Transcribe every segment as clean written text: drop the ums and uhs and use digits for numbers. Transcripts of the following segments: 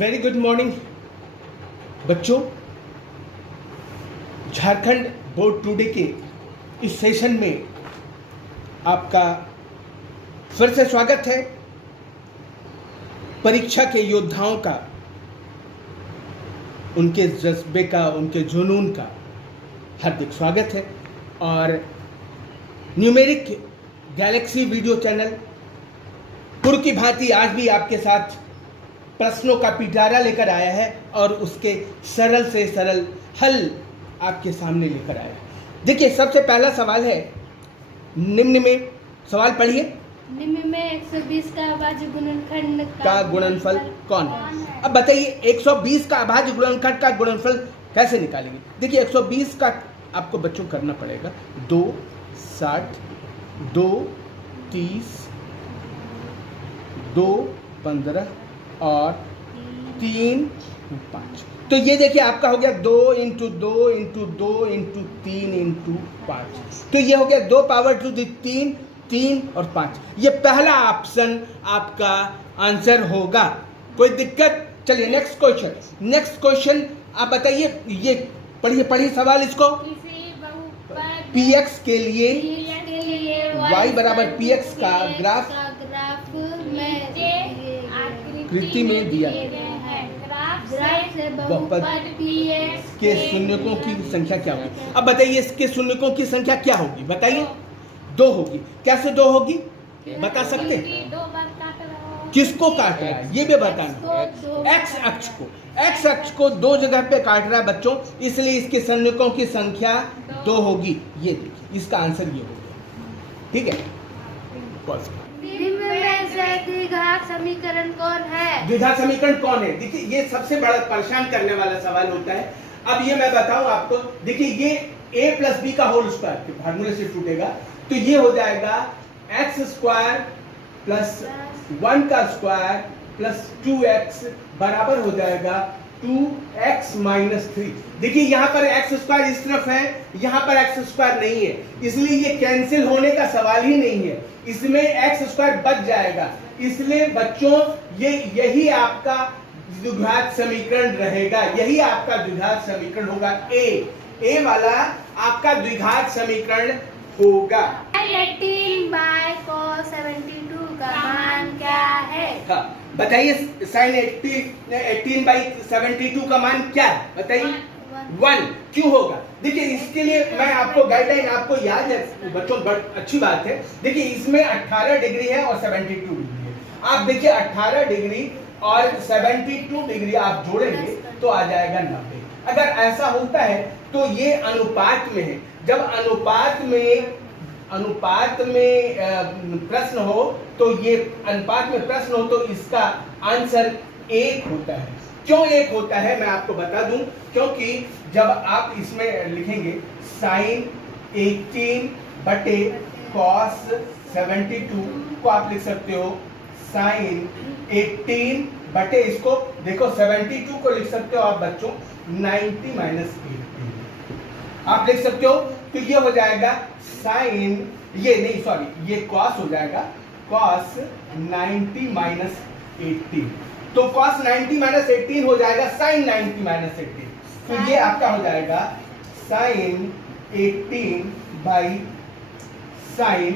Very good morning बच्चों। Jharkhand board today के इस सेशन में आपका फिर से स्वागत है। परीक्षा के योद्धाओं का, उनके जज्बे का, उनके जुनून का हार्दिक स्वागत है। और न्यूमेरिक गैलेक्सी वीडियो चैनल पूर्व की भांति आज भी आपके साथ प्रश्नों का पिटारा लेकर आया है और उसके सरल से सरल हल आपके सामने लेकर आया है। देखिए, सबसे पहला सवाल है, निम्न में सवाल पढ़िए। निम्न में 120 का अभाज्य गुणनखंड का गुणनफल कौन है? अब बताइए 120 का अभाज्य गुणनखंड का गुणनफल कैसे निकालेंगे? देखिए 120 का आपको बच्चों करना पड़ेगा 2, 60, 2, 30, 2, 15 और 3, 5। तो ये देखिए आपका हो गया 2 × 2 × 2 × 3 × 5। तो ये हो गया 2 पावर टू दी 3, 3 और 5। ये पहला ऑप्शन आपका आंसर होगा। कोई दिक्कत? चलिए नेक्स्ट क्वेश्चन आप बताइए। ये पढ़िए सवाल इसको। किसी बहुपद px के लिए y बराबर px का ग्राफ आकृति में दिया है। ग्राफ से बहुपद px के शून्यकों की संख्या क्या होगी? अब बताइए इसके शून्यकों की संख्या क्या होगी? बताइए 2 होगी। कैसे 2 होगी बता सकते हैं? 2 बार काट रहा हूं। किसको काट रहा है ये भी बताना। एक्स अक्ष को 2 जगह पे काट रहा है बच्चों, इसलिए इसके शून्यकों की संख्या 2 होगी। ये देखिए इसका आंसर ये होगा। ठीक है, निम्न में से द्विघात समीकरण कौन है? द्विघात समीकरण कौन है? देखिए ये सबसे बड़ा परेशान करने वाला सवाल होता है। अब ये मैं बताऊं आपको। देखिए ये a + b का होल स्क्वायर के फार्मूले से टूटेगा, तो ये हो जाएगा x² + 1 का स्क्वायर + 2x बराबर हो जाएगा 2x - 3। देखिए यहाँ पर x² इस तरफ है, यहाँ पर x² नहीं है, इसलिए ये कैंसिल होने का सवाल ही नहीं है। इसमें x² बच जाएगा। इसलिए बच्चों यही आपका द्विघात समीकरण रहेगा। यही आपका द्विघात समीकरण होगा। ए वाला आपका द्विघात समीकरण होगा। 18/cos 72 का मान क्या है? हाँ, बताइए sin 18/72 का मान क्या है? बताइए 1 क्यों होगा? देखिए इसके लिए मैं आपको गाइडलाइन आपको याद है बच्चों, अच्छी बात है। देखिए इसमें 18 डिग्री है और 72 डिग्री है। आप देखिए 18 डिग्री और 72 डिग्री आप जोड़ेंगे तो आ जाएगा 90। अगर ऐसा होता है तो ये अनुपात में है। जब अनुपात में प्रश्न हो तो ये अनुपात में प्रश्न हो तो इसका आंसर 1 होता है। क्यों 1 होता है मैं आपको बता दूं। क्योंकि जब आप इसमें लिखेंगे sin 18/cos 72 को आप लिख सकते हो sin 18 बटे इसको देखो 72 को लिख सकते हो आप बच्चों 90 - 18 आप लिख सकते हो। तो ये हो जाएगा sin ये cos हो जाएगा cos 90 - 18। तो cos 90 - 18 हो जाएगा sin 90 - 18। तो ये आपका हो जाएगा sin 18/sin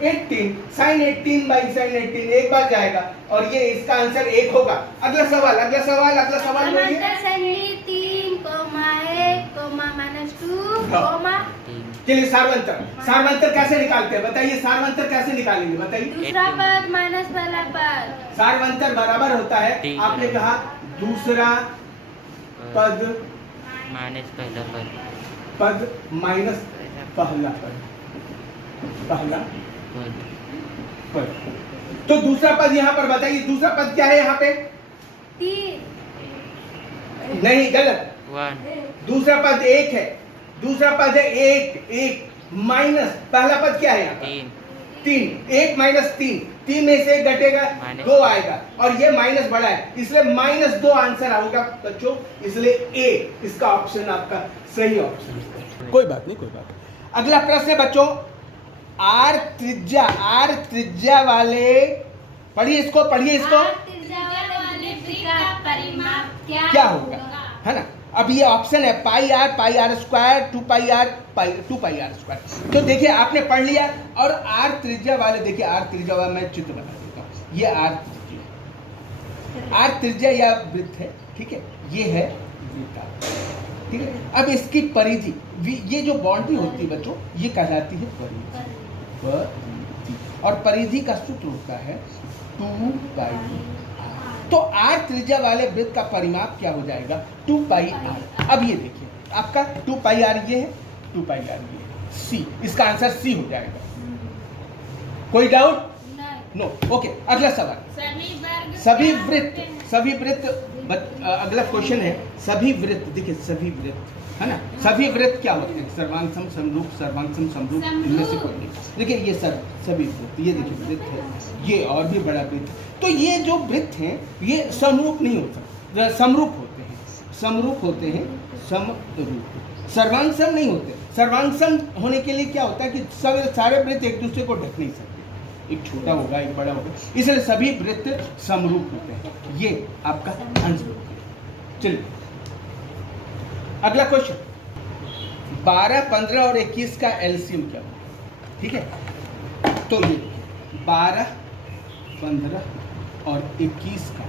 18 एक बार जाएगा और ये इसका आंसर 1 होगा। अगला सवाल बोलिए। चलिए सारवंतर कैसे निकालते हैं बताइए? सारवंतर कैसे निकालेंगे बताइए? दूसरा पद माइनस पहला पद। सारवंतर बराबर होता है, आपने कहा दूसरा पद माइनस पहला पद माइनस पहला पद। तो दूसरा पद यहाँ पर बताइए, दूसरा पद क्या है यहाँ पे? 3 नहीं, गलत। 1 दूसरा पद 1 है। दूसरा पद है 1 माइनस पहला पद क्या है यहाँ पर? 3। 1 - 3 में से घटेगा 2 आएगा और ये माइनस बड़ा है, इसलिए -2 आंसर आएगा बच्चों। इसलिए ए इसका ऑप्शन आपका सही ऑप्शन है। कोई बात नहीं। अगला प्रश्न है बच्चों, आर त्रिज्या वाले, पढ़िए इसको। का परिमाप क्या होगा, है ना। अब ये ऑप्शन है pi r square 2 pi r square. तो देखिए आपने पढ़ लिया। और आर त्रिज्या वाले, देखिए आर त्रिज्या वाला मैं चित्र बना देता हूँ। ये आर त्रिज्या या वृत्त है, ठीक है, ये है वृत्त, ठीक है। अब इसकी परिधि, ये जो बाउंड्री होती है बच्चों, ये कहलाती है परिधि। और परिधि का सूत्र होता है 2 पाई आर। तो आर त्रिज्या वाले वृत्त का परिमाप क्या हो जाएगा, 2 पाई आर। अब ये देखिए आपका 2 पाई आर ये है, 2 पाई आर ये है, सी, इसका आंसर सी हो जाएगा। कोई डाउट? नो। ओके, अगला सवाल। सभी वृत्त अगला क्वेश्चन है सभी वृत्त। देखिए सभी वृत्त, है ना, सभी वृत्त क्या होते हैं, सर्वांगसम समरूप, इनमें से कोई नहीं। देखिए ये सभी वृत्त, ये देखिए वृत्त है, ये और भी बड़ा वृत्त। तो ये जो वृत्त हैं ये समरूप नहीं हो सकते, समरूप होते हैं, सर्वांगसम नहीं होते। सर्वांगसम होने के लिए क्या होता है कि सारे वृत्त एक दूसरे को ढक नहीं सकते, एक छोटा होगा एक बड़ा होगा, इसलिए सभी वृत्त समरूप होते हैं। ये आपका आंसर होगा। चलिए अगला क्वेश्चन, 12, 15 और 21 का एलसीएम क्या होगा, ठीक है। तो ये 12, 15 और 21 का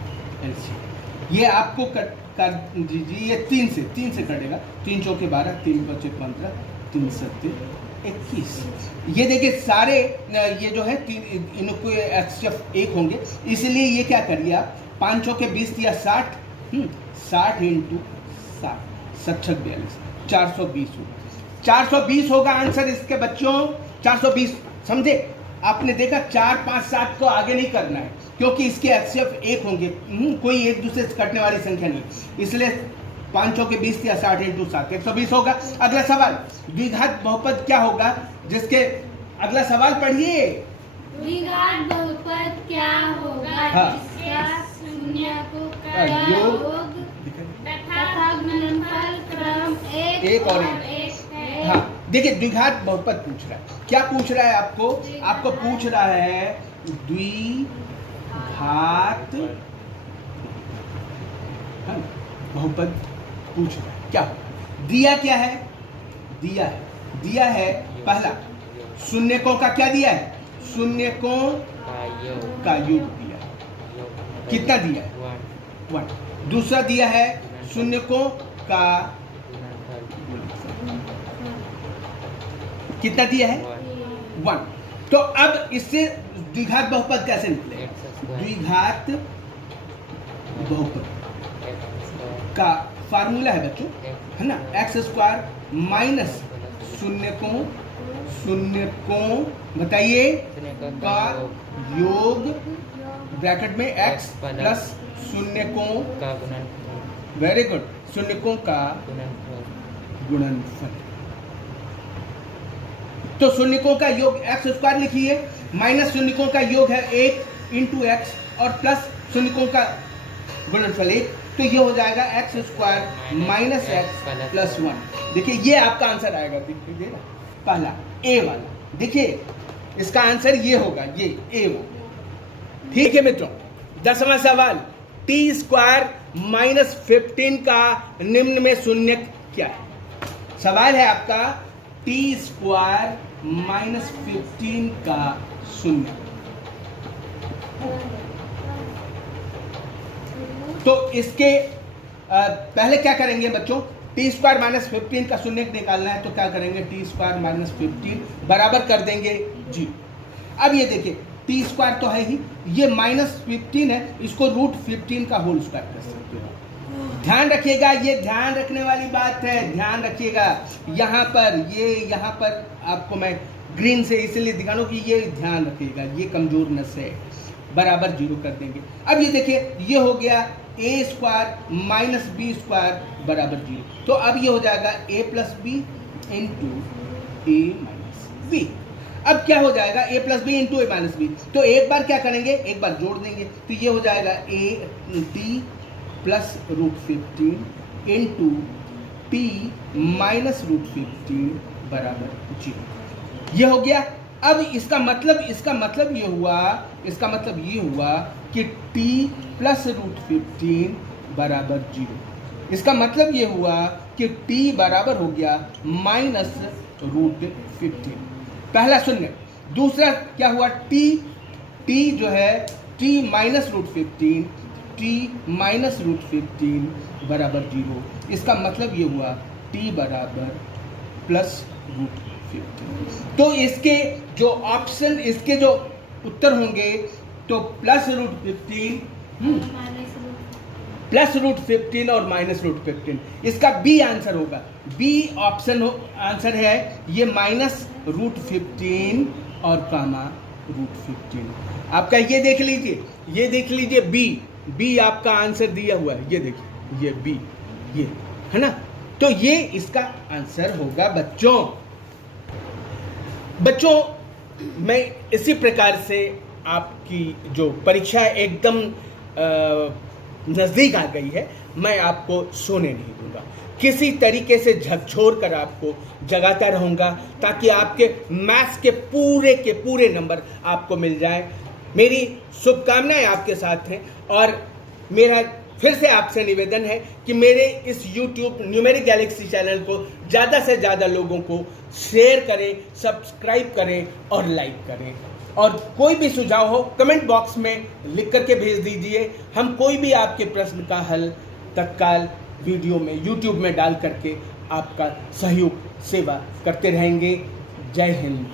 एलसीएम, ये आपको कर दीजिए, ये 3 से कटेगा। 3 चौके 12, 3 बचे 15, 3 सत्ते 21। ये देखिए सारे ये जो है इनको एचसीएफ 1 होंगे, इसलिए ये क्या करिए आप 5 चौके 20 या 60, 60 इंटू 60, 42, 420 होगा। 420 होगा आंसर इसके बच्चों, 420। समझे? आपने देखा 4, 5, 7 को आगे नहीं करना है, क्योंकि इसके एचसीएफ 1 होंगे, कोई एक दूसरे से कटने वाली संख्या नहीं, इसलिए 5 चौके 20 या 60 इंटू 7, 120 होगा। अगला सवाल, द्विघात बहुपद क्या होगा, जिसके अगला सवाल पढ़िए। द्विघात बहुपद क्या होगा, हाँ। जिसका शून्यकों का योग तथा गुणनफल क्रम 1 और 1 है। हाँ, देखिए द्विघात बहुपद पूछ रहा है। क्या पूछ रहा है आपको पूछ रहा है द्विघात बहुपद पूछ रहा है। क्या दिया, क्या है, दिया है पहला शून्यकों का क्या दिया है, शून्यकों का योग दिया है। कितना दिया है, 1। दूसरा दिया है शून्यकों का कितना दिया है, 1। तो अब इससे द्विघात बहुपद कैसे निकले, द्विघात बहुपद का फार्मूला है बच्चों, है ना, x² माइनस शून्यकों बताइए का योग ब्रैकेट में x प्लस शून्यकों का गुणनफल। वेरी गुड, शून्यकों का गुणनफल। तो शून्यकों का योग x² लिखिए, माइनस शून्यकों का योग है 1 इंटू एक्स और प्लस शून्यकों का गुणनफल 1, तो ये हो जाएगा x² माइनस एक्स प्लस 1। देखिए ये आपका आंसर आएगा, देखिए पहला ए वाला। देखिए इसका आंसर ये होगा, ये ए वाला। ठीक है मित्रों, 10वां सवाल, t² माइनस 15 का निम्न में शून्य क्या है। सवाल है आपका t² माइनस 15 का शून्य। तो इसके पहले क्या करेंगे बच्चों, t² माइनस 15 का शून्य निकालना है, तो क्या करेंगे, t² माइनस 15 बराबर कर देंगे 0। अब ये देखिए t² तो है ही, ये माइनस 15 है, इसको √15 का होल स्क्वायर कर सकते हो। ध्यान रखिएगा, ये ध्यान रखने वाली बात है, ध्यान रखिएगा। यहाँ पर आपको मैं ग्रीन से इसलिए दिखा रहा हूं कि ये ध्यान रखिएगा, ये कमजोर नस है, बराबर 0 कर देंगे। अब ये देखिए ये हो गया a² माइनस b² बराबर 0। तो अब ये हो जाएगा a plus B into a minus B. अब क्या हो जाएगा, a plus B into a minus B. तो एक बार क्या करेंगे, एक बार जोड़ देंगे, तो ये हो जाएगा a t plus √15 into t minus √15 बराबर 0। ये हो गया। अब इसका मतलब ये हुआ कि t प्लस √15 बराबर 0। इसका मतलब ये हुआ कि t बराबर हो गया माइनस √15, पहला शून्य। दूसरा क्या हुआ, t जो है t माइनस √15 बराबर 0। इसका मतलब ये हुआ t बराबर प्लस √15। तो इसके जो ऑप्शन, इसके जो उत्तर होंगे तो प्लस √15 और माइनस √15, इसका बी आंसर होगा। बी ऑप्शन आंसर है ये माइनस √15 और कामा √15। आपका ये देख लीजिए बी आपका आंसर दिया हुआ है, ये देखिए ये बी, ये है ना। तो ये इसका आंसर होगा बच्चों। मैं इसी प्रकार से आपकी जो परीक्षा एकदम नज़दीक आ गई है, मैं आपको सोने नहीं दूंगा, किसी तरीके से झकझोर कर आपको जगाता रहूँगा ताकि आपके मैथ्स के पूरे नंबर आपको मिल जाए। मेरी शुभकामनाएं आपके साथ हैं और मेरा फिर से आपसे निवेदन है कि मेरे इस YouTube न्यूमेरिक गैलेक्सी चैनल को ज़्यादा से ज़्यादा लोगों को शेयर करें, सब्सक्राइब करें और लाइक करें। और कोई भी सुझाव हो कमेंट बॉक्स में लिख करके भेज दीजिए। हम कोई भी आपके प्रश्न का हल तत्काल वीडियो में YouTube में डाल करके आपका सहयोग सेवा करते रहेंगे। जय हिंद।